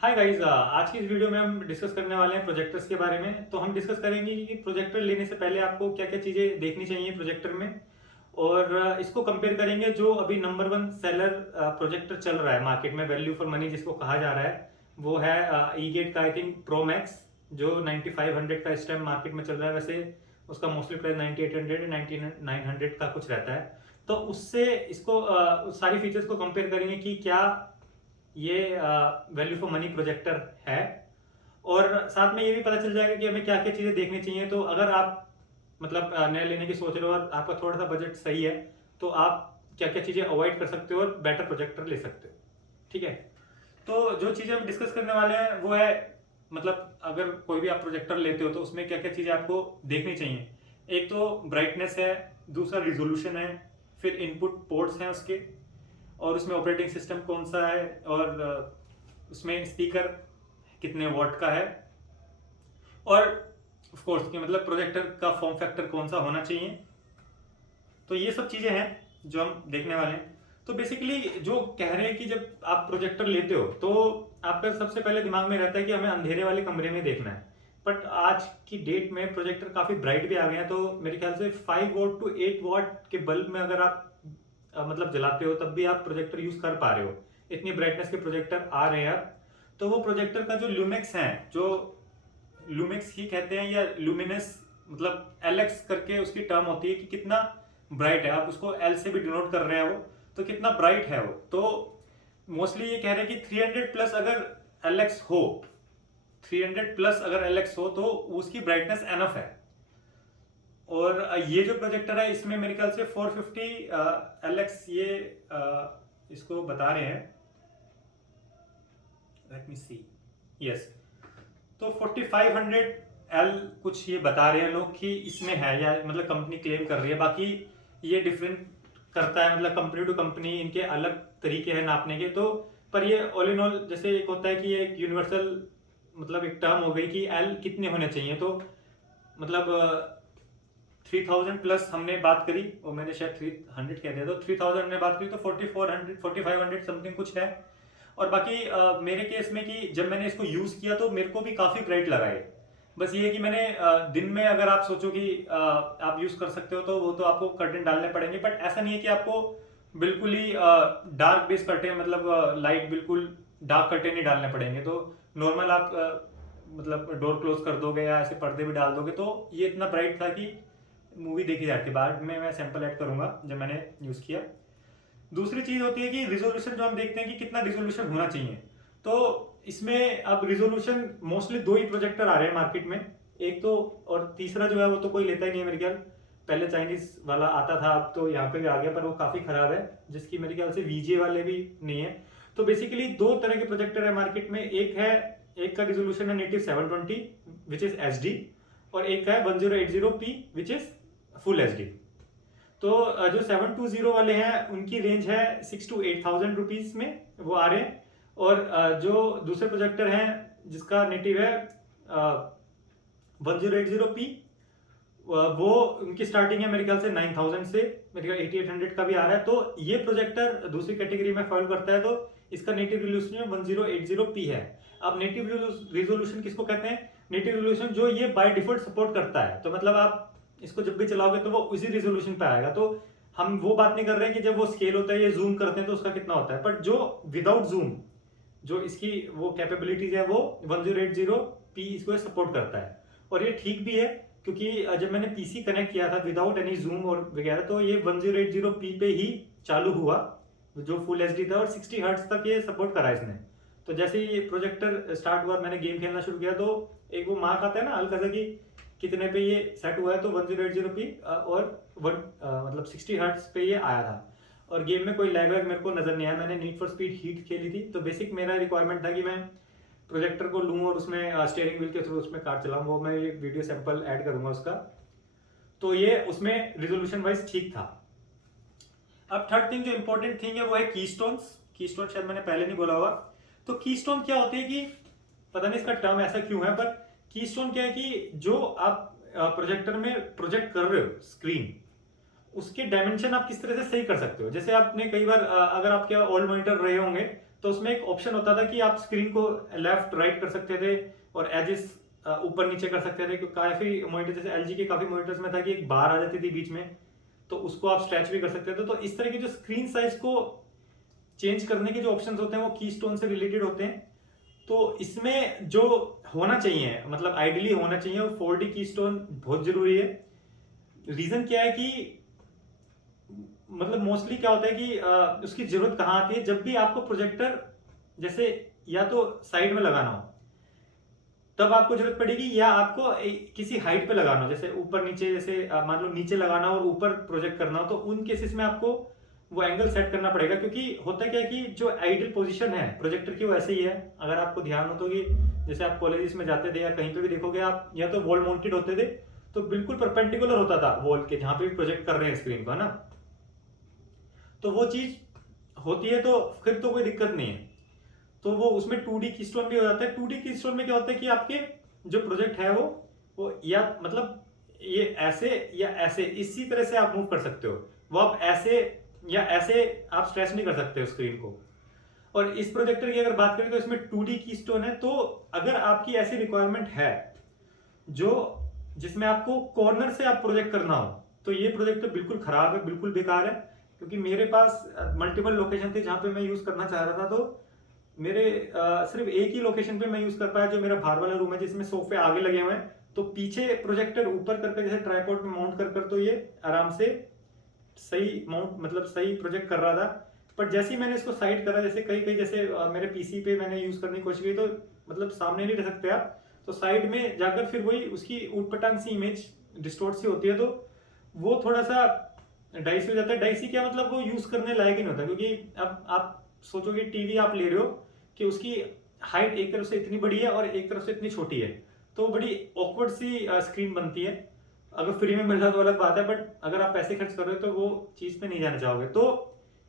Hi guys, आज की इस वीडियो में हम डिस्कस करने वाले हैं प्रोजेक्टर्स के बारे में। तो हम डिस्कस करेंगे कि प्रोजेक्टर लेने से पहले आपको क्या क्या चीज़ें देखनी चाहिए प्रोजेक्टर में, और इसको कंपेयर करेंगे जो अभी नंबर वन सेलर प्रोजेक्टर चल रहा है मार्केट में, वैल्यू फॉर मनी जिसको कहा जा रहा है। वो है ईगेट का आई थिंक प्रो मैक्स, जो 9500 का इस टाइम मार्केट में चल रहा है। वैसे उसका मोस्टली प्राइस 9800 9900 का कुछ रहता है। तो उससे इसको उस सारी फीचर्स को कंपेयर करेंगे कि क्या ये वैल्यू फॉर मनी प्रोजेक्टर है, और साथ में ये भी पता चल जाएगा कि हमें क्या क्या चीज़ें देखनी चाहिए। तो अगर आप मतलब नया लेने की सोच रहे हो और आपका थोड़ा सा बजट सही है, तो आप क्या क्या चीज़ें अवॉइड कर सकते हो और बेटर प्रोजेक्टर ले सकते हो। ठीक है, तो जो चीज़ें हम डिस्कस करने वाले हैं वो है, मतलब अगर कोई भी आप प्रोजेक्टर लेते हो तो उसमें क्या क्या चीज़ें आपको देखनी चाहिए। एक तो ब्राइटनेस है, दूसरा रिजोल्यूशन है, फिर इनपुट पोर्ट्स हैं उसके, और उसमें ऑपरेटिंग सिस्टम कौन सा है, और उसमें स्पीकर कितने वॉट का है, और ऑफ कोर्स कि मतलब प्रोजेक्टर का फॉर्म फैक्टर कौन सा होना चाहिए। तो ये सब चीज़ें हैं जो हम देखने वाले हैं। तो बेसिकली जो कह रहे हैं कि जब आप प्रोजेक्टर लेते हो तो आपका सबसे पहले दिमाग में रहता है कि हमें अंधेरे वाले कमरे में देखना है। बट आज की डेट में प्रोजेक्टर काफ़ी ब्राइट भी आ गए हैं, तो मेरे ख्याल से 5 वॉट टू 8 वॉट के बल्ब में अगर आप मतलब जलाते हो तब भी आप प्रोजेक्टर यूज कर पा रहे हो। इतनी ब्राइटनेस के प्रोजेक्टर आ रहे हैं अब। तो वो प्रोजेक्टर का जो ल्यूमेक्स है, जो लूमेक्स ही कहते हैं या लुमिनस, मतलब एलएक्स करके उसकी टर्म होती है कि कितना ब्राइट है। आप उसको एल से भी डिनोट कर रहे हैं, वो तो कितना ब्राइट है वो। तो मोस्टली ये कह रहे हैं कि 300 प्लस अगर एलएक्स हो, 300 प्लस अगर एलएक्स हो तो उसकी ब्राइटनेस एनफ है। और ये जो प्रोजेक्टर है इसमें मेरे ख्याल से 450 एलएक्स ये इसको बता रहे हैं। लेट मी सी, यस, तो 4500 एल कुछ ये बता रहे हैं लोग कि इसमें है, या मतलब कंपनी क्लेम कर रही है। बाकी ये डिफरेंट करता है, मतलब कंपनी टू कंपनी इनके अलग तरीके हैं नापने के। तो पर ये ऑल इन ऑल जैसे एक होता है कि ये एक यूनिवर्सल मतलब एक टर्म हो गई कि एल कितने होने चाहिए। तो मतलब 3000 प्लस हमने बात करी, और मैंने शायद 300 कह दिया, तो 3000 हमने बात करी, तो 4400 4500 समथिंग कुछ है। और बाकी मेरे केस में कि जब मैंने इसको यूज़ किया तो मेरे को भी काफ़ी ब्राइट लगा है। बस ये है कि मैंने दिन में अगर आप सोचो कि आप यूज़ कर सकते हो तो वो तो आपको कर्टेन डालने पड़ेंगे, बट ऐसा नहीं है कि आपको बिल्कुल ही डार्क बेस कर्टेन, मतलब लाइट बिल्कुल डार्क कर्टेन ही डालने पड़ेंगे। तो नॉर्मल आप मतलब डोर क्लोज कर दोगे या ऐसे पर्दे भी डाल दोगे तो ये इतना ब्राइट था कि मूवी देखी जाती है। बाद में मैं सैंपल ऐड करूंगा जब मैंने यूज़ किया। दूसरी चीज होती है कि रिजोल्यूशन, जो हम देखते हैं कि कितना रिजोल्यूशन होना चाहिए। तो इसमें अब रिजोल्यूशन मोस्टली दो ही प्रोजेक्टर आ रहे हैं मार्केट में, एक तो, और तीसरा जो है वो तो कोई लेता ही नहीं है मेरे ख्याल। पहले चाइनीज वाला आता था, अब तो यहाँ पे भी आ गया, पर वो काफी खराब है, जिसकी मेरे ख्याल से वीजे वाले भी नहीं है। तो बेसिकली दो तरह के प्रोजेक्टर है मार्केट में, एक है, एक का रिजोल्यूशन है नेटिव 720 विच इज एच, और एक का है 1080p which is full H. तो जो 720 वाले हैं उनकी रेंज है 6 to 8,000 रुपीज में वो आ रहे हैं। और जो दूसरे प्रोजेक्टर हैं जिसका नेटिव है 1080p, वो उनकी स्टार्टिंग है मेरे ख्याल से 9,000 से, मेरे ख्याल 8800 का भी आ रहा है। तो ये प्रोजेक्टर दूसरी कैटेगरी में फॉल करता है। तो इसका नेटिव रिजोल्यूशन 1080p है। अब नेटिव रिजोल्यूशन किसको कहते हैं? नेटिव रिजोल्यूशन जो ये बाय डिफॉल्ट सपोर्ट करता है, तो मतलब आप इसको जब भी चलाओगे तो वो उसी रिजोल्यूशन पे आएगा। तो हम वो बात नहीं कर रहे हैं कि जब वो स्केल होता है, ये जूम करते हैं तो उसका कितना होता है, बट जो विदाउट जूम जो इसकी वो कैपेबिलिटीज है वो 1080p इसको सपोर्ट करता है। और ये ठीक भी है, क्योंकि जब मैंने पीसी कनेक्ट किया था विदाउट एनी जूम और वगैरह, तो ये 1080p पे ही चालू हुआ जो फुल एच था, और 60 हर्ट्ज तक ये सपोर्ट करा इसने। तो जैसे ही ये प्रोजेक्टर स्टार्ट हुआ, मैंने गेम खेलना शुरू किया, तो एक वो मार्क आता है ना हल्का सा कि कितने पे ये सेट हुआ है, तो 1080p और मतलब 60 हर्ट्ज पे ये आया था। और गेम में कोई लैग वैग मेरे को नजर नहीं आया। मैंने नीड फॉर स्पीड हीट खेली थी, तो बेसिक मेरा रिक्वायरमेंट था कि मैं प्रोजेक्टर को लूँ और उसमें स्टीयरिंग व्हील के थ्रू उसमें कार चलाऊँ। वो मैं ये वीडियो सैंपल ऐड करूंगा उसका। तो ये उसमें रिजोल्यूशन वाइज ठीक था। अब थर्ड थिंग जो इंपॉर्टेंट थिंग है वो है की स्टोन्स। की स्टोन शायद मैंने पहले नहीं बोला होगा। तो की स्टोन क्या होती है कि पता नहीं इसका टर्म ऐसा क्यों है, पर की स्टोन क्या है कि जो आप प्रोजेक्टर में प्रोजेक्ट कर रहे हो स्क्रीन, उसके डायमेंशन आप किस तरह से सही कर सकते हो। जैसे आपने कई बार अगर आप क्या ओल्ड मॉनिटर रहे होंगे तो उसमें एक ऑप्शन होता था कि आप स्क्रीन को लेफ्ट राइट कर सकते थे और एजेस ऊपर नीचे कर सकते थे। काफी मॉनिटर जैसे एलजी के काफी मॉनिटर्स में था कि एक बार आ जाती थी बीच में, तो उसको आप स्ट्रेच भी कर सकते थे। तो इस तरह के जो स्क्रीन साइज को चेंज करने के जो ऑप्शंस होते हैं वो कीस्टोन से रिलेटेड होते हैं। तो इसमें जो होना चाहिए, मतलब आइडियली होना चाहिए, वो 4D कीस्टोन बहुत जरूरी है। रीजन क्या है कि मतलब मोस्टली क्या होता है कि उसकी जरूरत कहाँ आती है, जब भी आपको प्रोजेक्टर जैसे या तो साइड में लगाना हो तब आपको जरूरत पड़ेगी, या आपको किसी हाइट पे लगाना हो, जैसे ऊपर नीचे, जैसे मान लो नीचे लगाना हो और ऊपर प्रोजेक्ट करना हो, तो उन केसेस में आपको वो एंगल सेट करना पड़ेगा। क्योंकि होता क्या है कि जो आइडियल पोजीशन है प्रोजेक्टर की वो ऐसे ही है। अगर आपको ध्यान हो तो कि जैसे आप कॉलेजेस में जाते थे या कहीं पे भी देखोगे आप, या तो वॉल माउंटेड होते थे तो बिल्कुल परपेंडिकुलर होता था वॉल के, जहां पे भी प्रोजेक्ट कर रहे हैं स्क्रीन को, है ना। तो वो चीज होती है तो फिर तो कोई दिक्कत नहीं है। तो वो उसमें 2D कीस्टोन भी हो जाता है। 2D कीस्टोन में क्या होता है कि आपके जो प्रोजेक्ट है वो या मतलब ये ऐसे या ऐसे इसी तरह से आप मूव कर सकते हो, वो आप ऐसे या ऐसे आप स्ट्रेच नहीं कर सकते हो स्क्रीन को। और इस प्रोजेक्टर की अगर बात करें तो इसमें 2D कीस्टोन है। तो अगर आपकी ऐसी रिक्वायरमेंट है जो जिसमें आपको कॉर्नर से आप प्रोजेक्ट करना हो, तो ये प्रोजेक्टर बिल्कुल खराब है, बिल्कुल बेकार है। क्योंकि मेरे पास मल्टीपल लोकेशन थे जहां पे मैं यूज करना चाह रहा था, तो मेरे सिर्फ एक ही लोकेशन पे मैं यूज कर पाया, जो मेरा बाहर वाला रूम है जिसमें सोफे आगे लगे हुए हैं, तो पीछे प्रोजेक्टर ऊपर करके जैसे ट्राइपॉड में माउंट कर तो ये आराम से सही माउंट मतलब सही प्रोजेक्ट कर रहा था। बट जैसे ही मैंने इसको साइड करा, जैसे कई कई जैसे मेरे पीसी पे मैंने यूज करने की कोशिश की, तो मतलब सामने नहीं रह सकते आप, तो साइड में जाकर फिर वही उसकी ऊटपटांग सी इमेज डिस्टोर्ट सी होती है, तो वो थोड़ा सा डाइसी हो जाता है। डाइसी क्या मतलब, वो यूज करने लायक ही नहीं होता। क्योंकि अब आप सोचोगे टीवी आप ले रहे हो कि उसकी हाइट एक तरफ से इतनी बड़ी है और एक तरफ से इतनी छोटी है, तो बड़ी ऑकवर्ड सी स्क्रीन बनती है। अगर फ्री में मिल रहा तो अलग बात है, बट अगर आप पैसे खर्च कर रहे हो तो वो चीज पे नहीं जाना चाहोगे। तो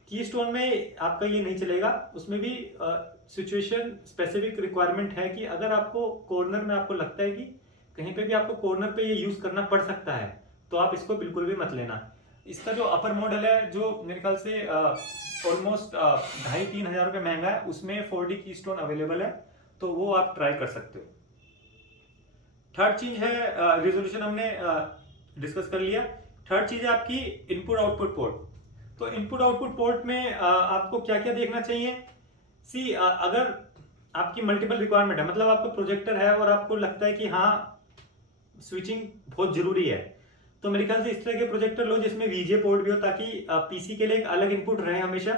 कीस्टोन में आपका ये नहीं चलेगा। उसमें भी सिचुएशन स्पेसिफिक रिक्वायरमेंट है कि अगर आपको कॉर्नर में आपको लगता है कि कहीं पे भी आपको कॉर्नर पे ये यूज करना पड़ सकता है, तो आप इसको बिल्कुल भी मत लेना। इसका जो अपर मॉडल है, जो मेरे ख्याल से ऑलमोस्ट 2,500-3,000 रुपये महंगा है, उसमें 4D कीस्टोन अवेलेबल है, तो वो आप ट्राई कर सकते हो। थर्ड चीज है रिजोल्यूशन, हमने डिस्कस कर लिया। थर्ड चीज है आपकी इनपुट आउटपुट पोर्ट। तो इनपुट आउटपुट पोर्ट में आपको क्या क्या देखना चाहिए। सी अगर आपकी मल्टीपल रिक्वायरमेंट है, मतलब आपका प्रोजेक्टर है और आपको लगता है कि हाँ स्विचिंग बहुत जरूरी है, तो मेरे ख्याल से इस तरह के प्रोजेक्टर लो जिसमें वीजे पोर्ट भी हो, ताकि पीसी के लिए एक अलग इनपुट रहे हमेशा।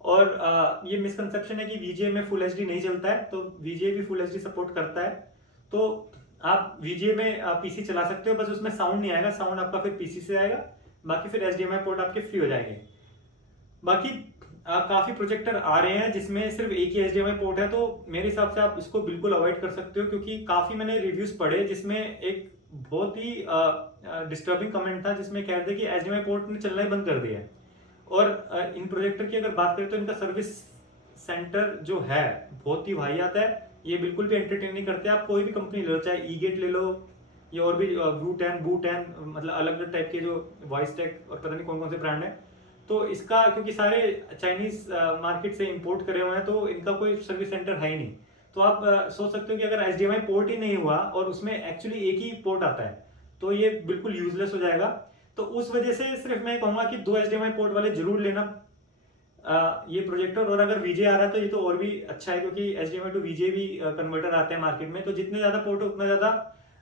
और ये मिसकंसेप्शन है कि वीजे में फुल एचडी नहीं चलता है, तो वीजे भी फुल एचडी सपोर्ट करता है। तो आप वीजे में पीसी चला सकते हो, बस उसमें साउंड नहीं आएगा, साउंड आपका फिर पीसी से आएगा। बाकी फिर एचडीएमआई पोर्ट आपके फ्री हो जाएंगे। बाकी काफी प्रोजेक्टर आ रहे हैं जिसमें सिर्फ एक ही एचडीएमआई पोर्ट है, तो मेरे हिसाब से आप इसको बिल्कुल अवॉइड कर सकते हो। क्योंकि काफी मैंने रिव्यूज पढ़े जिसमें एक बहुत ही डिस्टर्बिंग कमेंट था, जिसमें कह रहे थे कि एचडीएमआई पोर्ट ने चलना ही बंद कर दिया है। और इन प्रोजेक्टर की अगर बात करें तो इनका सर्विस सेंटर जो है बहुत ही वाहियात है। ये बिल्कुल भी एंटरटेन नहीं करते। आप कोई भी कंपनी ले लो, चाहे ईगेट ले लो या और भी बू10 मतलब अलग अलग टाइप के जो वॉइस टेक और पता नहीं कौन कौन से ब्रांड है, तो इसका क्योंकि सारे चाइनीज मार्केट से इंपोर्ट करे हुए हैं, तो इनका कोई सर्विस सेंटर है ही नहीं। तो आप सोच सकते हो कि अगर एचडीएमआई पोर्ट ही नहीं हुआ और उसमें एक्चुअली एक ही पोर्ट आता है, तो ये बिल्कुल यूजलेस हो जाएगा। तो उस वजह से सिर्फ मैं कहूंगा कि 2 एचडीएमआई पोर्ट वाले जरूर लेना ये प्रोजेक्टर। और अगर वीजे आ रहा है तो ये तो और भी अच्छा है, क्योंकि एचडीएमआई टू वीजे भी कन्वर्टर आते हैं मार्केट में। तो जितने ज्यादा पोर्ट हो उतना ज्यादा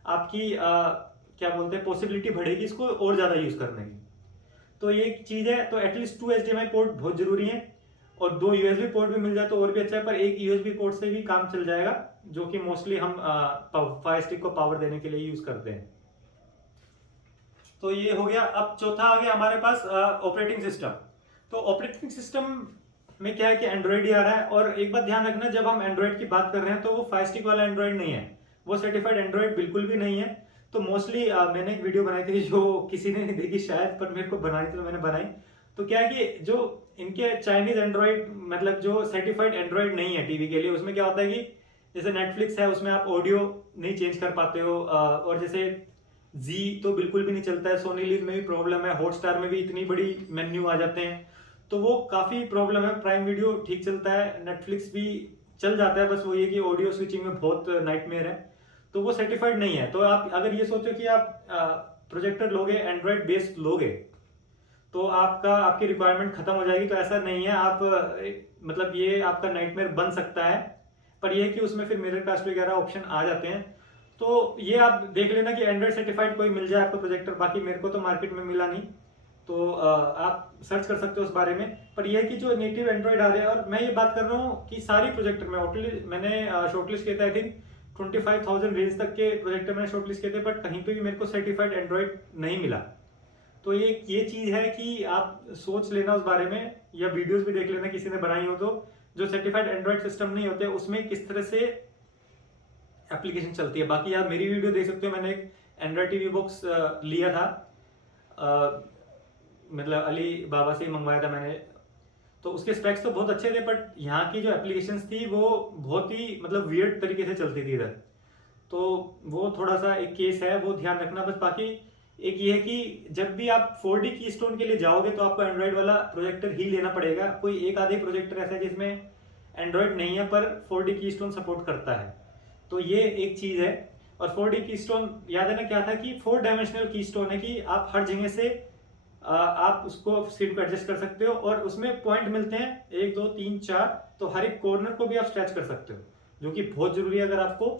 आपकी क्या बोलते हैं पॉसिबिलिटी बढ़ेगी इसको और ज्यादा यूज करने की। तो ये एक चीज है। तो एटलीस्ट 2 एचडीएमआई पोर्ट बहुत जरूरी है, और 2 यूएसबी पोर्ट भी मिल जाए तो और भी अच्छा है। पर एक यूएसबी पोर्ट से भी काम चल जाएगा, जो कि मोस्टली हम फायर स्टिक को पावर देने के लिए यूज करते हैं। तो ये हो गया। अब चौथा आ गया हमारे पास ऑपरेटिंग सिस्टम। तो ऑपरेटिंग सिस्टम में क्या है कि एंड्रॉइड ही आ रहा है। और एक बात ध्यान रखना, जब हम एंड्रॉइड की बात कर रहे हैं तो वो फायर स्टिक वाला एंड्रॉइड नहीं है, वो सर्टिफाइड एंड्रॉइड बिल्कुल भी नहीं है। तो मोस्टली मैंने एक वीडियो बनाई थी जो किसी ने नहीं देखी शायद, पर मेरे को बनानी थी तो मैंने बनाई। तो क्या है कि जो इनके चाइनीज एंड्रॉइड मतलब जो सर्टिफाइड एंड्रॉइड नहीं है टीवी के लिए, उसमें क्या होता है कि जैसे नेटफ्लिक्स है उसमें आप ऑडियो नहीं चेंज कर पाते हो, और जैसे जी तो बिल्कुल भी नहीं चलता है, सोनी लिव में भी प्रॉब्लम है, हॉटस्टार में भी इतनी बड़ी मेन्यू आ जाते हैं। तो वो काफ़ी प्रॉब्लम है। प्राइम वीडियो ठीक चलता है, नेटफ्लिक्स भी चल जाता है, बस वो ये कि ऑडियो स्विचिंग में बहुत नाइटमेयर है, तो वो सर्टिफाइड नहीं है। तो आप अगर ये सोचो कि आप प्रोजेक्टर लोगे, एंड्रॉयड बेस्ड लोगे, तो आपकी रिक्वायरमेंट खत्म हो जाएगी। तो ऐसा नहीं है, आप मतलब ये आपका नाइटमेयर बन सकता है, पर ये है कि उसमें फिर मिरर कास्ट वगैरह ऑप्शन आ जाते हैं। तो ये आप देख लेना कि एंड्रॉयड सर्टिफाइड कोई मिल जाए आपको प्रोजेक्टर। बाकी मेरे को तो मार्केट में मिला नहीं, तो आप सर्च कर सकते हो उस बारे में। पर यह है कि जो नेटिव एंड्रॉयड आ रहे हैं, और मैं ये बात कर रहा हूँ कि सारी प्रोजेक्टर में मैंने शॉर्टलिस्ट किए थे, आई थिंक 25,000 रेंज तक के प्रोजेक्टर मैंने शॉर्टलिस्ट किए थे, बट कहीं पे भी मेरे को सर्टिफाइड एंड्रॉयड नहीं मिला। तो ये चीज है कि आप सोच लेना उस बारे में, या वीडियोस भी देख लेना किसी ने बनाई हो तो, जो सर्टिफाइड एंड्रॉयड सिस्टम नहीं होते उसमें किस तरह से एप्लीकेशन चलती है। बाकी आप मेरी वीडियो देख सकते हो, मैंने एक एंड्रॉयड टीवी बॉक्स लिया था, मतलब अली बाबा से ही मंगवाया था मैंने। तो उसके स्पेक्स तो बहुत अच्छे थे, बट यहाँ की जो एप्लीकेशंस थी वो बहुत ही मतलब वियर्ड तरीके से चलती थी इधर। तो वो थोड़ा सा एक केस है, वो ध्यान रखना बस। बाकी एक ये है कि जब भी आप 4D कीस्टोन के लिए जाओगे तो आपको एंड्रॉयड वाला प्रोजेक्टर ही लेना पड़ेगा। कोई एक आधे प्रोजेक्टर ऐसा है जिसमें एंड्रॉयड नहीं है पर 4D कीस्टोन सपोर्ट करता है, तो ये एक चीज है। और 4D कीस्टोन याद है ना क्या था कि 4 डायमेंशनल कीस्टोन है, कि आप हर जगह से आप उसको स्क्रीन को एडजस्ट कर सकते हो, और उसमें पॉइंट मिलते हैं 1 2 3 4, तो हर एक कॉर्नर को भी आप स्ट्रेच कर सकते हो, जो कि बहुत जरूरी है अगर आपको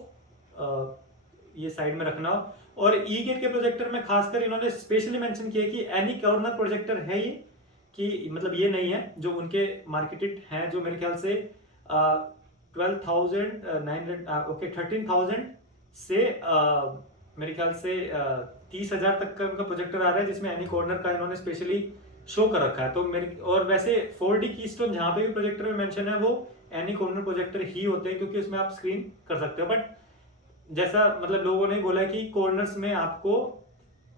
ये साइड में रखना हो। और ई गेट के प्रोजेक्टर में खासकर इन्होंने स्पेशली मेंशन किया कि एनी कॉर्नर प्रोजेक्टर है ये, कि मतलब ये नहीं है जो उनके मार्केटेड हैं, जो मेरे ख्याल से 12,900 ओके 13,000 से मेरे ख्याल से 30,000 तक का उनका प्रोजेक्टर आ रहा है, जिसमें एनी कॉर्नर का इन्होंने स्पेशली शो कर रखा है। तो मेरे और वैसे 4D कीस्टोन जहां पे भी प्रोजेक्टर में मेंशन है वो एनी कॉर्नर प्रोजेक्टर ही होते हैं, क्योंकि उसमें आप स्क्रीन कर सकते हो। बट जैसा मतलब लोगों ने बोला कि कॉर्नर्स में आपको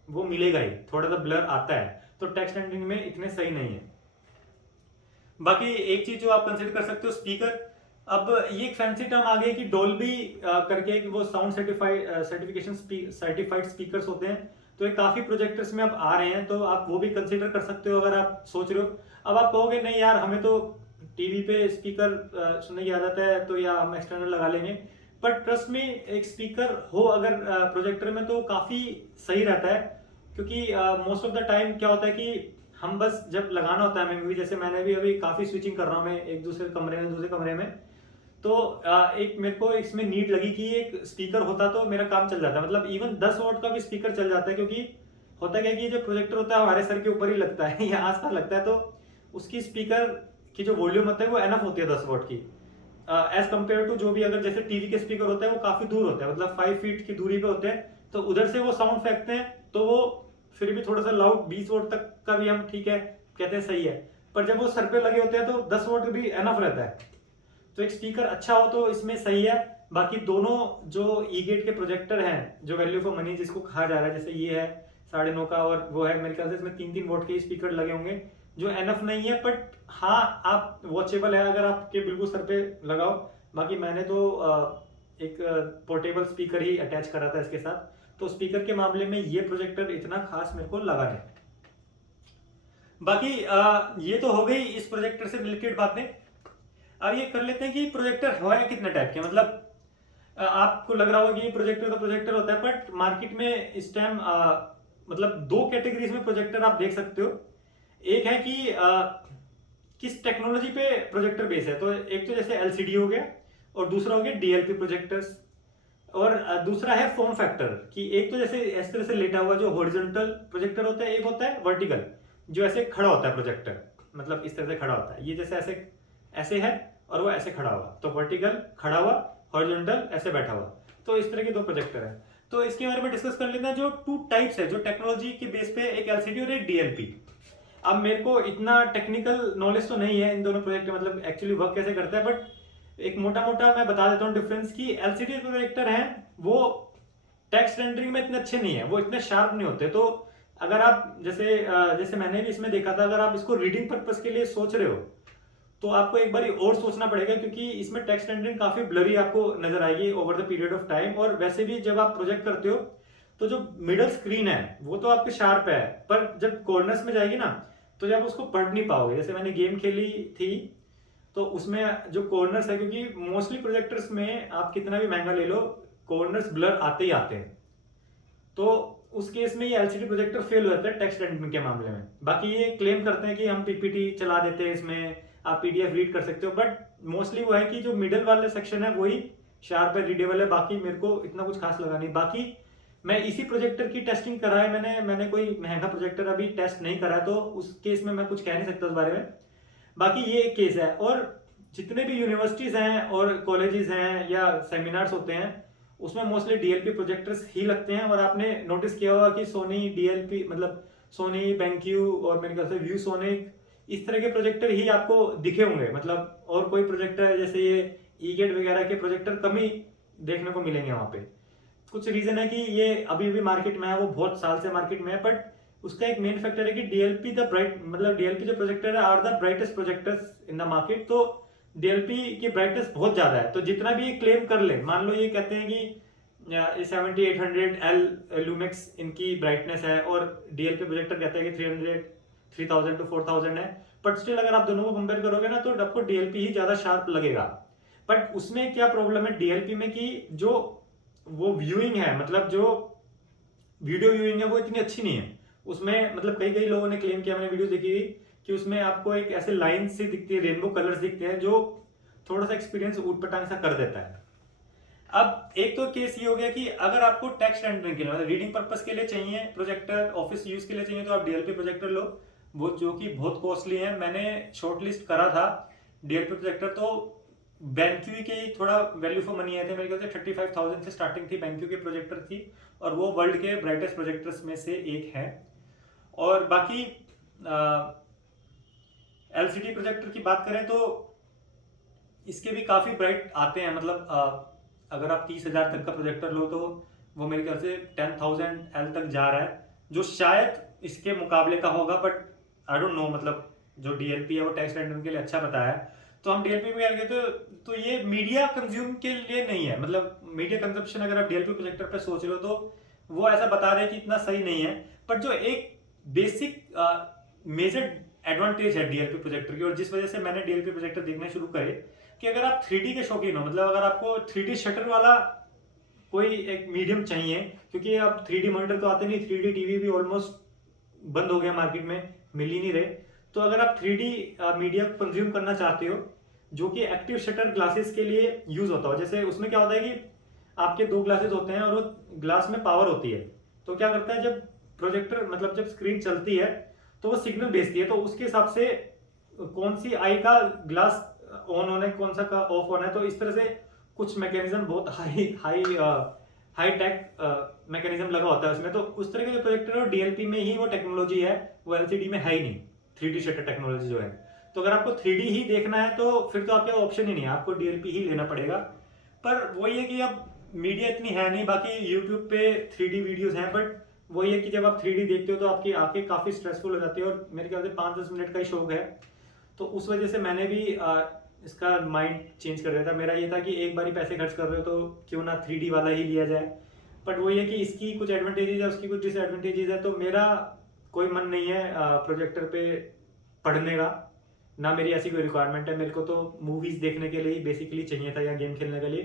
वो मिलेगा ही, थोड़ा सा ब्लर आता है, तो टेक्स्ट रेंडरिंग में इतने सही नहीं है। बाकी एक चीज जो आप कंसिडर कर सकते हो, स्पीकर। अब ये एक फैंसी टर्म आ गया कि डोल्बी करके, कि वो साउंड सर्टिफिकेशन सर्टिफाइड स्पीकर्स होते हैं, तो ये काफी प्रोजेक्टर्स में अब आ रहे हैं, तो आप वो भी कंसिडर कर सकते हो अगर आप सोच रहे हो। अब आप कहोगे नहीं यार हमें तो टीवी पे स्पीकर सुनने की आदत है, तो या हम एक्सटर्नल लगा लेंगे, पर ट्रस्ट में एक स्पीकर हो अगर प्रोजेक्टर में तो काफी सही रहता है। क्योंकि मोस्ट ऑफ द टाइम क्या होता है कि हम बस जब लगाना होता है, मैं भी जैसे मैंने भी अभी काफी स्विचिंग कर रहा हूँ मैं एक दूसरे कमरे में, तो एक मेरे को इसमें नीड लगी कि एक स्पीकर होता तो मेरा काम चल जाता, मतलब इवन 10 वॉट का भी स्पीकर चल जाता है। क्योंकि होता क्या है कि जो प्रोजेक्टर होता है हमारे सर के ऊपर ही लगता है या आसपास लगता है, तो उसकी स्पीकर की जो वॉल्यूम होता है वो एनफ होती है 10 वॉट की, एज कम्पेयर टू जो भी अगर जैसे टीवी के स्पीकर होता है वो काफी दूर होता है, मतलब 5 फीट की दूरी पे होते हैं, तो उधर से वो साउंड फेंकते हैं, तो वो फिर भी थोड़ा सा लाउड 20 वोट तक का भी हम ठीक है कहते हैं सही है, पर जब वो सर पे लगे होते हैं तो 10 वोट भी एनफ रहता है। तो एक स्पीकर अच्छा हो तो इसमें सही है। बाकी दोनों जो ई गेट के प्रोजेक्टर हैं, जो वैल्यू फॉर मनी जिसको कहा जा रहा है, जैसे ये है 9.5 का और वो है मेरे ख्याल से इसमें 3-3 वोट के स्पीकर लगे होंगे, जो एनफ नहीं है, बट हाँ आप वॉचेबल है अगर आपके बिल्कुल सर पे लगाओ। बाकी मैंने तो एक पोर्टेबल स्पीकर ही अटैच करा था इसके साथ, तो स्पीकर के मामले में ये प्रोजेक्टर इतना खास मेरे को लगा नहीं। बाकी ये तो हो गई इस प्रोजेक्टर से रिलेटेड बातें। अब ये कर लेते हैं कि प्रोजेक्टर है कितने टाइप के, मतलब आपको लग रहा होगा कि ये प्रोजेक्टर तो प्रोजेक्टर होता है, बट मार्केट में इस टाइम मतलब 2 कैटेगरीज में प्रोजेक्टर आप देख सकते हो। एक है कि किस टेक्नोलॉजी पे प्रोजेक्टर बेस है, तो एक तो जैसे एलसीडी हो गया, और दूसरा हो गया डीएलपी प्रोजेक्टर्स, और दूसरा है फॉर्म फैक्टर, कि एक तो जैसे इस तरह से लेटा हुआ जो हॉरिजॉन्टल प्रोजेक्टर होता है, एक होता है वर्टिकल जो ऐसे खड़ा होता है प्रोजेक्टर, मतलब इस तरह से खड़ा होता है, ये जैसे ऐसे ऐसे है और वो ऐसे खड़ा हुआ, तो वर्टिकल खड़ा हुआ, हॉरिजॉन्टल ऐसे बैठा हुआ, तो इस तरह के 2 प्रोजेक्टर है। तो इसके बारे में डिस्कस कर लेते हैं। जो 2 टाइप्स है जो टेक्नोलॉजी के बेस पे, एक एलसीडी और एक डीएलपी। अब मेरे को इतना टेक्निकल नॉलेज तो नहीं है इन दोनों प्रोजेक्टर मतलब एक्चुअली वर्क कैसे करता है, बट एक मोटा मोटा मैं बता देता हूँ डिफरेंस। की एलसीडी प्रोजेक्टर हैं वो टेक्स्ट रेंडरिंग में इतने अच्छे नहीं है, वो इतने शार्प नहीं होते। तो अगर आप जैसे मैंने भी इसमें देखा था, अगर आप इसको रीडिंग पर्पस के लिए सोच रहे हो तो आपको एक बार और सोचना पड़ेगा, क्योंकि इसमें टेक्स्ट रेंडरिंग काफी ब्लरी आपको नजर आएगी over the period of time. और वैसे भी जब आप प्रोजेक्ट करते हो तो जो मिडल स्क्रीन है वो तो आपके शार्प है, पर जब कॉर्नर्स में जाएगी ना, तो जब उसको पढ़ नहीं पाओगे, जैसे मैंने गेम खेली थी तो उसमें जो कॉर्नर्स है, क्योंकि मोस्टली प्रोजेक्टर्स में आप कितना भी महंगा ले लो कॉर्नर्स ब्लर आते ही आते हैं, तो उस केस में ये एलसीडी प्रोजेक्टर फेल हो जाता है टेक्स्ट रेंडरिंग के मामले में। बाकी ये क्लेम करते हैं कि हम पीपीटी चला देते हैं इसमें, आप पीडीएफ रीड कर सकते हो, बट मोस्टली वो है कि जो मिडिल वाले सेक्शन है वही शार्प है, रीडेबल है, बाकी मेरे को इतना कुछ खास लगा नहीं। बाकी मैं इसी प्रोजेक्टर की टेस्टिंग करा है मैंने कोई महंगा प्रोजेक्टर अभी टेस्ट नहीं करा है, तो उस केस में मैं कुछ कह नहीं सकता उस बारे में। बाकी ये एक केस है, और जितने भी यूनिवर्सिटीज हैं और कॉलेजेस हैं या सेमिनार्स होते हैं उसमें मोस्टली डीएलपी प्रोजेक्टर्स ही लगते हैं। और आपने नोटिस किया होगा कि सोनी डीएलपी मतलब सोनी, बेंक्यू और मेरे ख्याल से व्यू सोनिक, इस तरह के प्रोजेक्टर ही आपको दिखे होंगे, मतलब और कोई प्रोजेक्टर जैसे ये ईगेट वगैरह के प्रोजेक्टर कम ही देखने को मिलेंगे वहां पे। कुछ रीजन है कि ये अभी भी मार्केट में है, वो बहुत साल से मार्केट में है, बट उसका एक मेन फैक्टर है कि डीएलपी द ब्राइट मतलब डीएलपी जो प्रोजेक्टर है are the brightest projectors in the market. तो डीएलपी की ब्राइटनेस बहुत ज्यादा है, तो जितना भी ये क्लेम कर ले, मान लो ये कहते हैं कि 7800 एल लूमेक्स इनकी ब्राइटनेस है और डीएलपी प्रोजेक्टर कहता है कि 3000 टू 4000 है, बट स्टिल अगर आप दोनों को कंपेयर करोगे ना तो आपको डीएलपी ही ज्यादा शार्प लगेगा। बट उसमें क्या प्रॉब्लम है डीएलपी में कि जो वो व्यूइंग है, मतलब जो वीडियो व्यूइंग है वो इतनी अच्छी नहीं है उसमें। मतलब कई कई लोगों ने क्लेम किया, मैंने वीडियो देखी कि उसमें आपको एक ऐसे लाइन सी दिखती है, रेनबो कलर्स दिखते हैं, जो थोड़ा सा एक्सपीरियंस ऊट-पटांग सा कर देता है। अब एक तो केस ये हो गया कि अगर आपको टेक्स्ट रेंडरिंग के लिए मतलब रीडिंग पर्पस के लिए चाहिए प्रोजेक्टर, ऑफिस यूज के लिए चाहिए, तो आप डीएलपी प्रोजेक्टर लो, वो जो कि बहुत कॉस्टली है। मैंने शॉर्टलिस्ट करा था डीएलपी प्रोजेक्टर, तो बेंक्यू के थोड़ा वैल्यू फॉर मनी आए थे, मेरे ख्याल से 35,000 से स्टार्टिंग थी बेंक्यू की प्रोजेक्टर थी, और वो वर्ल्ड के ब्राइटेस्ट प्रोजेक्टर्स में से एक है। और बाकी एलसीडी प्रोजेक्टर की बात करें तो इसके भी काफी ब्राइट आते हैं, मतलब अगर आप 30,000 तक का प्रोजेक्टर लो तो वो मेरे ख्याल से 10,000 एल तक जा रहा है, जो शायद इसके मुकाबले का होगा, बट आई डोंट नो। मतलब जो डीएलपी है वो टेक्स्ट रेंडरिंग के लिए अच्छा बताया है, तो हम डीएलपी में गए तो ये मीडिया कंज्यूम के लिए नहीं है, मतलब मीडिया कंजप्शन अगर आप डीएलपी प्रोजेक्टर पे सोच रहे हो तो वो ऐसा बता रहे हैं कि इतना सही नहीं है। बट जो एक बेसिक मेजर एडवांटेज है डीएलपी प्रोजेक्टर की, और जिस वजह से मैंने डीएलपी प्रोजेक्टर देखने शुरू करे, कि अगर आप 3D के शौकीन हो, मतलब अगर आपको 3D शटर वाला कोई एक मीडियम चाहिए, क्योंकि अब 3D मॉनिटर तो आते नहीं, 3D टीवी भी ऑलमोस्ट बंद हो गया मार्केट में, मिल ही नहीं रहे। तो अगर आप 3D मीडिया कंज्यूम करना चाहते हो जो कि एक्टिव शटर ग्लासेस के लिए यूज होता हो, जैसे उसमें क्या होता है कि आपके दो ग्लासेस होते हैं और वो ग्लास में पावर होती है, तो क्या करता है जब प्रोजेक्टर मतलब जब स्क्रीन चलती है तो वो सिग्नल भेजती है, तो उसके हिसाब से कौन सी आई का ग्लास ऑन होना है, कौन सा का ऑफ होना है, तो इस तरह से कुछ मैकेनिज्म बहुत हाई टेक मैकेनिज्म लगा होता है उसमें। तो उस तरह के जो प्रोजेक्टर है डीएलपी में ही वो टेक्नोलॉजी है, वो एलसीडी में है ही नहीं 3D शटर टेक्नोलॉजी जो है। तो अगर आपको 3D ही देखना है तो फिर तो आपके ऑप्शन ही नहीं है, आपको डीएलपी ही लेना पड़ेगा। पर वही है कि अब मीडिया इतनी है नहीं, बाकी यूट्यूब पे 3D वीडियोस हैं, बट वही है कि जब आप 3D देखते हो तो आपकी आंखें काफी स्ट्रेसफुल हो जाती है, और मेरे ख्याल से 5-10 मिनट का ही शौक है, तो उस वजह से मैंने भी इसका माइंड चेंज कर दिया था। मेरा ये था कि एक बार ही पैसे खर्च कर रहे हो तो क्यों ना 3D वाला ही लिया जाए। बट वही है कि इसकी कुछ एडवांटेजेस है, उसकी कुछ डिसएडवांटेजेस है, तो मेरा कोई मन नहीं है प्रोजेक्टर पे पढ़ने का, ना मेरी ऐसी कोई रिक्वायरमेंट है। मेरे को तो मूवीज देखने के लिए ही बेसिकली चाहिए था या गेम खेलने के लिए,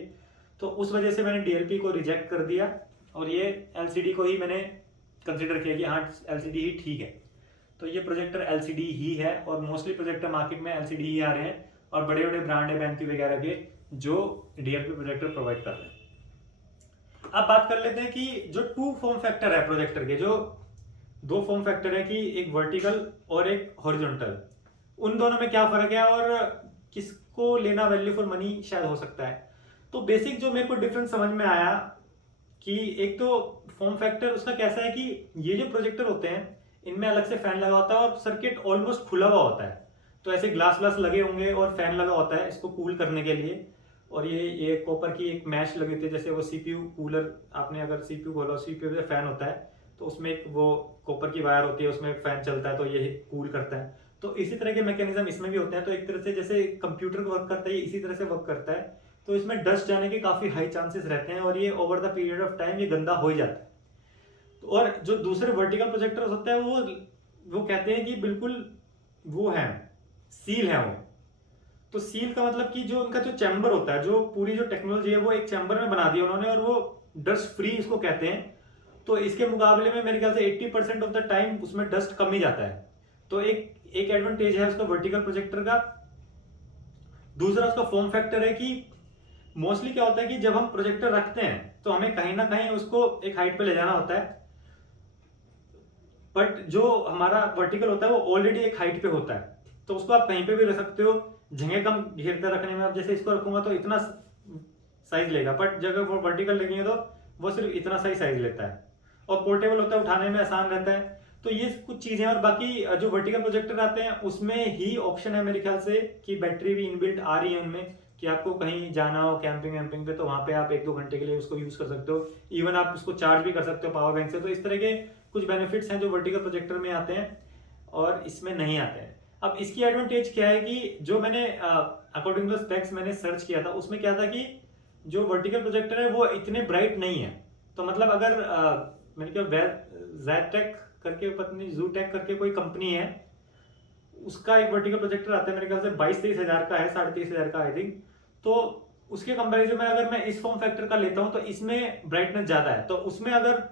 तो उस वजह से मैंने डीएलपी को रिजेक्ट कर दिया और ये एलसीडी को ही मैंने कंसिडर किया कि हाँ एलसीडी ही ठीक है। तो ये प्रोजेक्टर एलसीडी ही है, और मोस्टली प्रोजेक्टर मार्केट में एलसीडी ही आ रहे हैं, और बड़े बड़े ब्रांड है बेंक्यू वगैरह के जो डीएलपी प्रोजेक्टर प्रोवाइड कर रहे हैं। अब बात कर लेते हैं कि जो टू फॉर्म फैक्टर है प्रोजेक्टर के, जो दो फॉर्म फैक्टर है कि एक वर्टिकल और एक हॉरिजॉन्टल, उन दोनों में क्या फर्क है और किसको लेना वैल्यू फॉर मनी शायद हो सकता है। तो बेसिक जो मेरे को डिफरेंस समझ में आया कि एक तो फॉर्म फैक्टर उसका कैसा है कि ये जो प्रोजेक्टर होते हैं इनमें अलग से फैन लगा होता है और सर्किट ऑलमोस्ट खुला हुआ होता है, तो ऐसे ग्लास लगे होंगे और फैन लगा होता है इसको कूल करने के लिए, और ये कॉपर की एक मैश लगी होती है, जैसे वो सीपीयू कूलर, आपने अगर सीपीयू खोला सीपीयू में फैन होता है तो उसमें एक वो कॉपर की वायर होती है, उसमें फैन चलता है तो ये कूल करता है। तो इसी तरह के मैकेनिज्म इसमें भी होते हैं, तो एक तरह से जैसे कंप्यूटर वर्क करता है इसी तरह से वर्क करता है, तो इसमें डस्ट जाने के काफी हाई चांसेस रहते हैं, और ये over the period of time ये गंदा हो ही जाता है। और जो दूसरे वर्टिकल प्रोजेक्टर होते हैं वो कहते हैं कि बिल्कुल वो है, सील है वो। तो सील का मतलब कि जो उनका जो चैम्बर होता है, जो पूरी जो टेक्नोलॉजी है वो एक चैम्बर में बना दिया उन्होंने, और वो डस्ट फ्री इसको कहते हैं। तो इसके मुकाबले में मेरे ख्याल से 80% ऑफ द टाइम उसमें डस्ट कम ही जाता है। तो एक एक एडवांटेज है उसका वर्टिकल प्रोजेक्टर का। दूसरा उसका फॉर्म फैक्टर है कि मोस्टली क्या होता है कि जब हम प्रोजेक्टर रखते हैं तो हमें कहीं ना कहीं उसको एक हाइट पे ले जाना होता है, बट जो हमारा वर्टिकल होता है वो ऑलरेडी एक हाइट पे होता है, तो उसको आप कहीं पे भी रख सकते हो। जगह कम घेरता रखने में, आप जैसे इसको रखूंगा तो इतना साइज लेगा, बट जब वो वर्टिकल लगेंगे तो वो सिर्फ इतना सा ही साइज लेता है, और पोर्टेबल होता है, उठाने में आसान रहता है। तो ये कुछ चीजें। और बाकी जो वर्टिकल प्रोजेक्टर आते हैं उसमें ही ऑप्शन है मेरे ख्याल से कि बैटरी भी इनबिल्ट आ रही है उनमें, कि आपको कहीं जाना हो कैंपिंग वैम्पिंग पे तो वहां पे आप 1-2 घंटे के लिए उसको यूज कर सकते हो। इवन आप उसको चार्ज भी कर सकते हो पावर बैंक से। तो इस तरह के कुछ बेनिफिट्स हैं जो वर्टिकल प्रोजेक्टर में आते हैं और इसमें नहीं आते हैं। अब इसकी एडवांटेज क्या है कि जो मैंने अकॉर्डिंग टू स्पेक्स मैंने सर्च किया था, उसमें क्या था कि जो वर्टिकल प्रोजेक्टर है वो इतने ब्राइट नहीं है। तो मतलब अगर मैंने क्या जैटेक करके, पत्नी जूटेक करके कोई कंपनी है, उसका एक वर्टिकल प्रोजेक्टर आता है मेरे ख्याल से 22-23 हजार का है, 23.5 हजार का आई थिंक। तो उसके कंपैरिजन में अगर मैं इस फॉर्म फैक्टर का लेता हूं तो इसमें ब्राइटनेस ज्यादा है। तो उसमें अगर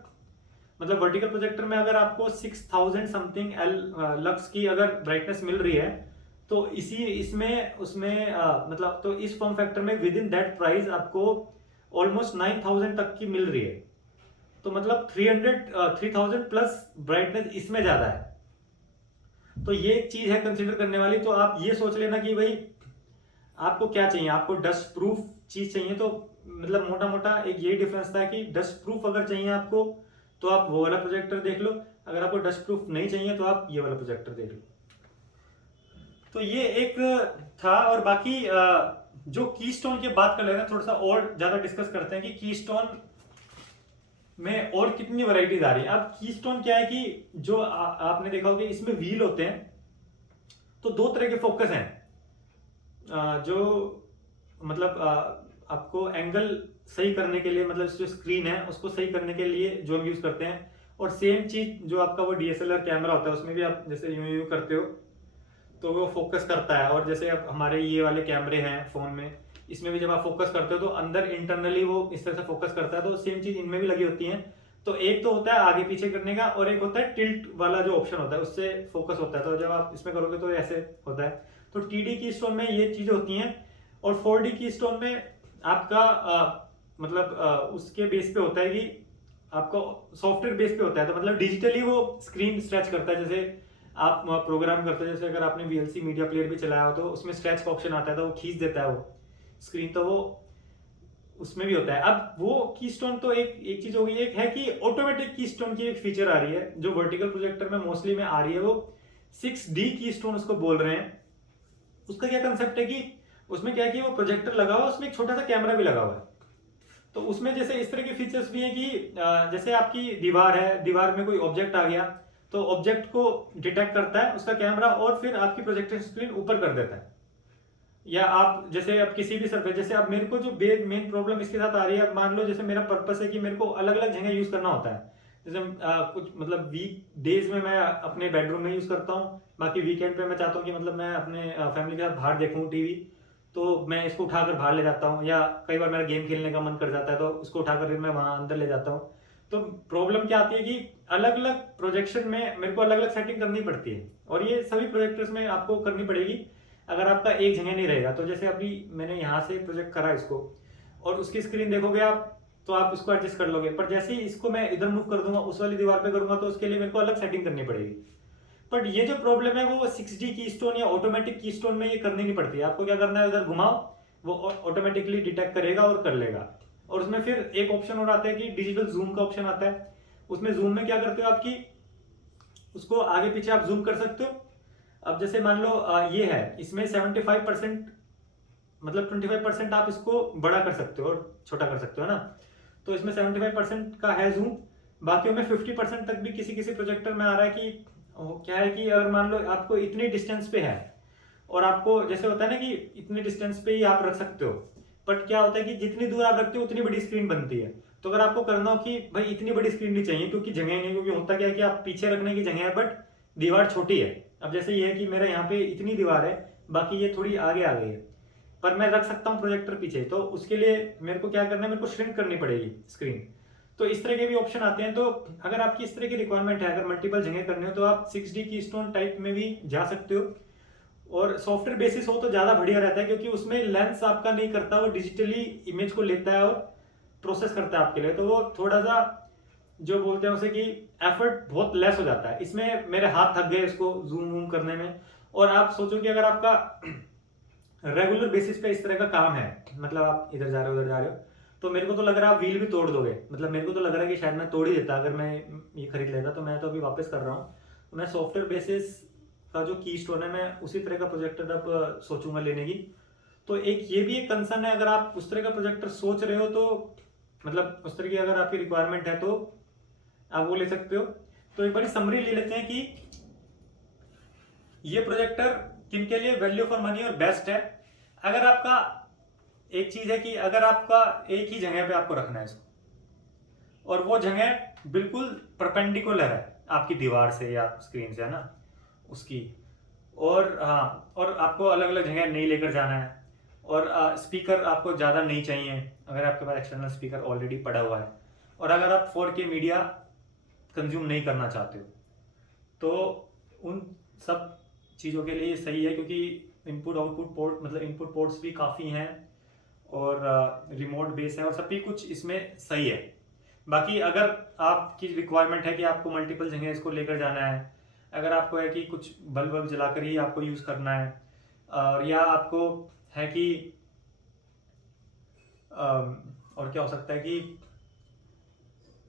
मतलब वर्टिकल प्रोजेक्टर में अगर आपको 6000 समथिंग एल लक्स की अगर ब्राइटनेस मिल रही है, तो इसी इसमें उसमें मतलब तो इस फॉर्म फैक्टर में विद इन दैट प्राइस आपको ऑलमोस्ट 9000 तक की मिल रही है। तो मतलब 3000 प्लस ब्राइटनेस इसमें ज्यादा है। तो ये एक चीज है कंसिडर करने वाली। तो आप ये सोच लेना कि भाई आपको क्या चाहिए, आपको डस्ट प्रूफ चीज चाहिए तो मतलब मोटा मोटा एक यही डिफरेंस था कि डस्ट प्रूफ अगर चाहिए आपको तो आप वो वाला प्रोजेक्टर देख लो, अगर आपको डस्ट प्रूफ नहीं चाहिए तो आप ये वाला प्रोजेक्टर देख लो। तो ये एक था। और बाकी जो कीस्टोन की बात कर लेते हैं, थोड़ा सा और ज्यादा डिस्कस करते हैं कि कीस्टोन में और कितनी वैरायटीज आ रही है। अब कीस्टोन क्या है कि जो आपने देखा होगा इसमें व्हील होते हैं, तो दो तरह के फोकस हैं। जो मतलब आपको एंगल सही करने के लिए, मतलब जो स्क्रीन है उसको सही करने के लिए जो हम यूज करते हैं, और सेम चीज जो आपका वो डीएसएलआर कैमरा होता है उसमें भी आप जैसे यूं यूं करते हो तो वो फोकस करता है। और जैसे अब हमारे ये वाले कैमरे हैं फोन में, इसमें भी जब आप फोकस करते हो तो अंदर इंटरनली वो इस तरह से फोकस करता है। तो सेम चीज इनमें भी लगी होती है। तो एक तो होता है आगे पीछे करने का, और एक होता है टिल्ट वाला जो ऑप्शन होता है उससे फोकस होता है। तो जब आप इसमें करोगे तो ऐसे होता है। तो टीडी की स्टोन में ये चीजें होती हैं। और 4D की स्टोन में आपका मतलब उसके बेस पे होता है कि आपको सॉफ्टवेयर बेस पे होता है। तो मतलब डिजिटली वो स्क्रीन स्ट्रेच करता है। जैसे आप प्रोग्राम करते हो, जैसे अगर आपने वीएलसी मीडिया प्लेयर भी चलाया हो तो उसमें स्ट्रेच का ऑप्शन आता है, तो वो खींच देता है वो स्क्रीन। तो वो उसमें भी होता है। अब वो कीस्टोन तो एक चीज हो गई। एक है कि ऑटोमेटिक कीस्टोन की एक फीचर आ रही है जो वर्टिकल प्रोजेक्टर में मोस्टली में आ रही है, वो 6D कीस्टोन उसको बोल रहे हैं। उसका क्या कंसेप्ट है कि उसमें क्या है कि वो प्रोजेक्टर लगा हुआ है, उसमें एक छोटा सा कैमरा भी लगा हुआ है। तो उसमें जैसे इस तरह के फीचर्स भी हैं कि जैसे आपकी दीवार है, दीवार में कोई ऑब्जेक्ट आ गया तो ऑब्जेक्ट को डिटेक्ट करता है उसका कैमरा, और फिर आपकी प्रोजेक्टर स्क्रीन ऊपर कर देता है। या आप जैसे अब किसी भी सरफेस, जैसे अब मेरे को जो मेन प्रॉब्लम इसके साथ आ रही है, अब मान लो जैसे मेरा पर्पस है कि मेरे को अलग अलग जगह यूज करना होता है। जैसे कुछ मतलब वीक डेज में मैं अपने बेडरूम में यूज करता हूँ, बाकी वीकेंड पे मैं चाहता हूँ कि मतलब मैं अपने फैमिली के साथ बाहर देखूँ टीवी, तो मैं इसको उठाकर बाहर ले जाता हूँ। या कई बार मेरा गेम खेलने का मन कर जाता है तो उसको उठाकर मैं वहां अंदर ले जाता हूँ। तो प्रॉब्लम क्या आती है कि अलग अलग प्रोजेक्शन में मेरे को अलग अलग सेटिंग करनी पड़ती है, और ये सभी प्रोजेक्टर्स में आपको करनी पड़ेगी अगर आपका एक जगह नहीं रहेगा। तो जैसे अभी मैंने यहाँ से प्रोजेक्ट करा इसको, और उसकी स्क्रीन देखोगे आप तो आप इसको एडजस्ट कर लोगे, पर जैसे ही इसको मैं इधर मूव कर दूंगा, उस वाली दीवार पे करूंगा, तो उसके लिए मेरे को अलग सेटिंग करनी पड़ेगी। बट ये जो प्रॉब्लम है वो 6D की स्टोन या ऑटोमेटिक की स्टोन में ये करनी नहीं पड़ती है। आपको क्या करना है, उधर घुमाओ, वो ऑटोमेटिकली डिटेक्ट करेगा और कर लेगा। और उसमें फिर एक ऑप्शन और आता है कि डिजिटल जूम का ऑप्शन आता है। उसमें जूम में क्या करते हो आपकी उसको आगे पीछे आप जूम कर सकते हो। अब जैसे मान लो ये है, इसमें 75% मतलब 25% आप इसको बड़ा कर सकते हो और छोटा कर सकते हो ना। तो इसमें 75% का है जूम, बाकियों में 50% तक भी किसी किसी प्रोजेक्टर में आ रहा है कि क्या है कि अगर मान लो आपको इतनी डिस्टेंस पे है, और आपको जैसे होता है ना कि इतनी डिस्टेंस पे ही आप रख सकते हो, बट क्या होता है कि जितनी दूर आप रखते हो उतनी बड़ी स्क्रीन बनती है। तो अगर आपको करना हो कि भाई इतनी बड़ी स्क्रीन नहीं चाहिए क्योंकि जगह नहीं, क्योंकि होता क्या है कि आप पीछे रखने की जगह है बट दीवार छोटी है, अब जैसे ये है कि मेरा यहाँ पे इतनी दीवार है, बाकी ये थोड़ी आगे आ गई है, पर मैं रख सकता हूँ प्रोजेक्टर पीछे, तो उसके लिए मेरे को क्या करना है, मेरे को श्रिंक करनी पड़ेगी स्क्रीन। तो इस तरह के भी ऑप्शन आते हैं। तो अगर आपकी इस तरह की रिक्वायरमेंट है, अगर मल्टीपल जगह करनी हो, तो आप 6D कीस्टोन टाइप में भी जा सकते हो। और सॉफ्टवेयर बेसिस हो तो ज़्यादा बढ़िया रहता है, क्योंकि उसमें लेंस आपका नहीं करता, वो डिजिटली इमेज को लेता है और प्रोसेस करता है आपके लिए। तो वो थोड़ा सा जो बोलते हैं उसे कि एफर्ट बहुत लेस हो जाता है। इसमें मेरे हाथ थक गए इसको जूम वूम करने में। और आप सोचो कि अगर आपका रेगुलर बेसिस पे इस तरह का काम है, मतलब आप इधर जा रहे हो उधर जा रहे हो, तो मेरे को तो लग रहा है आप व्हील भी तोड़ दोगे। मतलब मेरे को तो लग रहा है कि शायद मैं तोड़ ही देता अगर मैं ये खरीद लेता। तो मैं तो अभी वापस कर रहा हूँ। तो मैं सॉफ्टवेयर बेसिस का जो की स्टोन है, मैं उसी तरह का प्रोजेक्टर अब सोचूंगा लेने की। तो एक ये भी एक कंसर्न है, अगर आप उस तरह का प्रोजेक्टर सोच रहे हो तो मतलब उस तरह की अगर आपकी रिक्वायरमेंट है तो आप वो ले सकते हो। तो एक बार समरी ले लेते हैं कि ये प्रोजेक्टर किन के लिए वैल्यू फॉर मनी और बेस्ट है। अगर आपका एक चीज है कि अगर आपका एक ही जगह पे आपको रखना है इसको, और वो जगह बिल्कुल परपेंडिकुलर है आपकी दीवार से या स्क्रीन से, है ना, उसकी, और हाँ, और आपको अलग अलग जगह नहीं लेकर जाना है, और स्पीकर आपको ज़्यादा नहीं चाहिए अगर आपके पास एक्सटर्नल स्पीकर ऑलरेडी पड़ा हुआ है, और अगर आप 4K मीडिया कंज्यूम नहीं करना चाहते हो, तो उन सब चीज़ों के लिए सही है। क्योंकि इनपुट आउटपुट पोर्ट, मतलब इनपुट पोर्ट्स भी काफ़ी हैं, और रिमोट बेस है, और सभी कुछ इसमें सही है। बाकी अगर आपकी रिक्वायरमेंट है कि आपको मल्टीपल जगह इसको लेकर जाना है, अगर आपको है कि कुछ बल्ब वल्ब जलाकर ही आपको यूज़ करना है, और या आपको है कि और क्या हो सकता है कि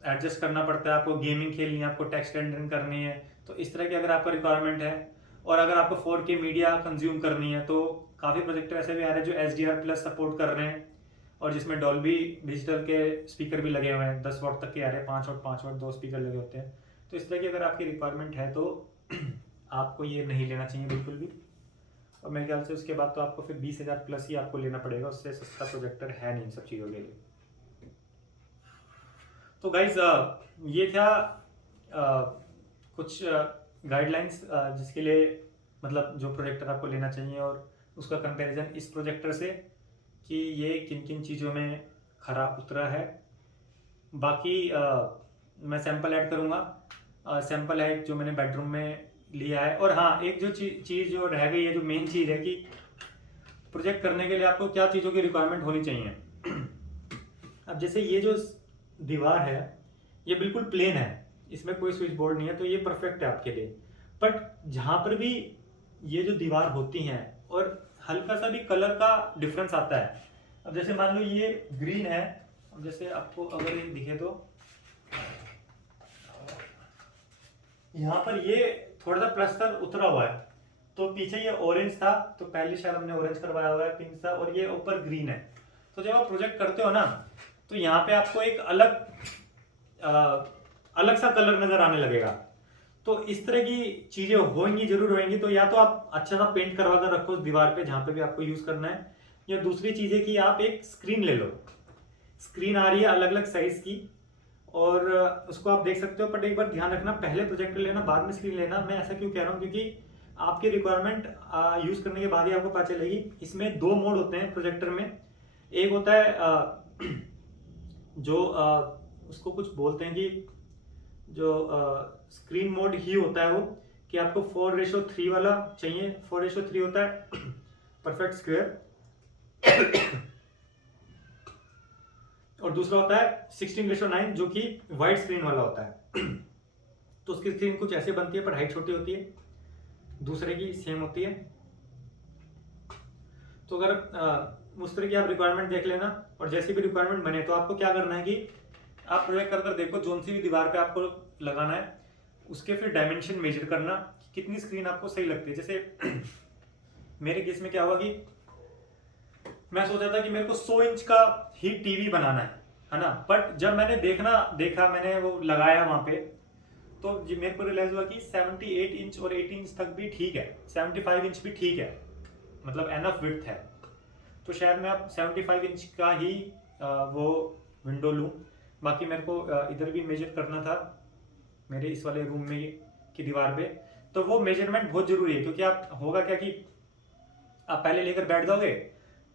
एडजस्ट करना पड़ता है, आपको गेमिंग खेलनी है, आपको टेक्स्ट रेंडरिंग करनी है, तो इस तरह की अगर आपका रिक्वायरमेंट है, और अगर आपको 4K मीडिया कंज्यूम करनी है, तो काफ़ी प्रोजेक्टर ऐसे भी आ रहे हैं जो HDR+ सपोर्ट कर रहे हैं, और जिसमें डॉल्बी डिजिटल के स्पीकर भी लगे हुए हैं, 10 वाट तक के आ रहे हैं, 5 वाट 5 वाट 2 स्पीकर लगे होते हैं। तो इस तरह की अगर आपकी रिक्वायरमेंट है तो आपको ये नहीं लेना चाहिए बिल्कुल भी। और मेरे ख्याल से उसके बाद तो आपको फिर 20,000+ ही आपको लेना पड़ेगा, उससे सस्ता प्रोजेक्टर है नहीं इन सब चीज़ों के लिए। तो गाइज ये था कुछ गाइडलाइंस जिसके लिए, मतलब जो प्रोजेक्टर आपको लेना चाहिए, और उसका कंपैरिजन इस प्रोजेक्टर से कि ये किन किन चीज़ों में खरा उतरा है। बाकी मैं सैंपल ऐड करूँगा। सैंपल है एक जो मैंने बेडरूम में लिया है। और हाँ, एक जो चीज़ जो रह गई है, जो मेन चीज़ है कि प्रोजेक्ट करने के लिए आपको क्या चीज़ों की रिक्वायरमेंट होनी चाहिए। अब जैसे ये जो दीवार है ये बिल्कुल प्लेन है, इसमें कोई स्विच बोर्ड नहीं है, तो ये परफेक्ट है आपके लिए। बट जहाँ पर भी ये जो दीवार होती हैं और हल्का सा भी कलर का डिफरेंस आता है, अब जैसे मान लो ये ग्रीन है, अब जैसे आपको अगर ये दिखे तो यहाँ पर ये थोड़ा सा प्लस्तर उतरा हुआ है, तो पीछे ये ऑरेंज था, तो पहले शायद हमने ऑरेंज करवाया हुआ है, पिंक था, और ये ऊपर ग्रीन है। तो जब आप प्रोजेक्ट करते हो ना, तो यहाँ पे आपको एक अलग सा कलर नजर आने लगेगा। तो इस तरह की चीजें होंगी, जरूर होंगी। तो या तो आप अच्छा सा पेंट करवा कर रखो उस दीवार पे जहां पे भी आपको यूज करना है, या दूसरी चीज है कि आप एक स्क्रीन ले लो। स्क्रीन आ रही है अलग अलग साइज की, और उसको आप देख सकते हो। बट एक बार ध्यान रखना, पहले प्रोजेक्टर लेना बाद में स्क्रीन लेना। मैं ऐसा क्यों कह रहा हूँ, क्योंकि आपकी रिक्वायरमेंट यूज करने के बाद ही आपको पता चलेगी। इसमें 2 मोड होते हैं प्रोजेक्टर में। एक होता है जो उसको कुछ बोलते हैं कि जो स्क्रीन मोड ही होता है वो, कि आपको 4:3 वाला चाहिए। 4:3 होता है परफेक्ट स्क्वायर, और दूसरा होता है 16:9 जो कि वाइड स्क्रीन वाला होता है। तो उसकी स्क्रीन कुछ ऐसे बनती है, पर हाइट छोटी होती है, दूसरे की सेम होती है। तो अगर उस तरह की आप रिक्वायरमेंट देख लेना, और जैसी भी रिक्वायरमेंट बने तो आपको क्या करना है कि आप प्रोजेक्ट कर देखो जोन सी भी दीवार पे आपको लगाना है, उसके फिर डायमेंशन मेजर करना, कितनी स्क्रीन आपको सही लगती है। जैसे मेरे केस में क्या हुआ कि मैं सोचा था कि मेरे को 100 इंच का ही टीवी बनाना है ना। बट जब मैंने देखा मैंने वो लगाया वहां पे, तो मेरे को रियलाइज हुआ कि 78 इंच और 80 इंच तक भी ठीक है, 75 इंच भी ठीक है, मतलब एनफ विड्थ है। तो शायद मैं अब 75 इंच का ही वो विंडो लूँ। बाकी मेरे को इधर भी मेजर करना था मेरे इस वाले रूम में की दीवार पे, तो वो मेजरमेंट बहुत जरूरी है, क्योंकि आप होगा क्या कि आप पहले लेकर बैठ जाओगे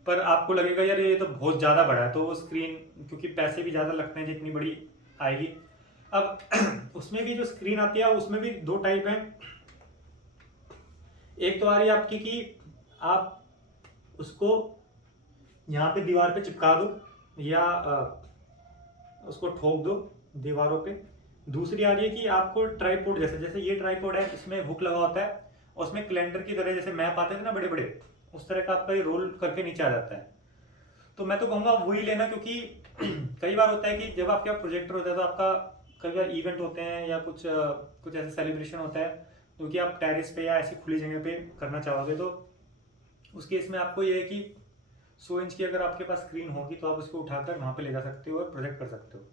पर आपको लगेगा यार ये तो बहुत ज़्यादा बड़ा है, तो वो स्क्रीन, क्योंकि पैसे भी ज़्यादा लगते हैं जितनी बड़ी आएगी। अब उसमें भी जो स्क्रीन आती है उसमें भी दो टाइप हैं। एक तो आ रही है आपकी कि आप उसको यहाँ पे दीवार पे चिपका दो या उसको ठोक दो दीवारों पे। दूसरी आ रही है कि आपको ट्राईपोड जैसे, जैसे ये ट्राईपोड है इसमें हुक लगा होता है और उसमें कैलेंडर की तरह जैसे मैप आते थे ना बड़े बड़े, उस तरह का आपका ये रोल करके नीचे आ जाता है। तो मैं तो कहूँगा वही लेना, क्योंकि कई बार होता है कि जब आपके पास प्रोजेक्टर होता है तो आपका कई बार इवेंट होते हैं या कुछ ऐसा सेलिब्रेशन होता है जो कि आप टेरेस पे या ऐसी खुली जगह पे करना चाहोगे, तो उस केस में आपको ये है कि 100 इंच की अगर आपके पास स्क्रीन होगी तो आप उसको उठाकर वहाँ पे ले जा सकते हो और प्रोजेक्ट कर सकते हो।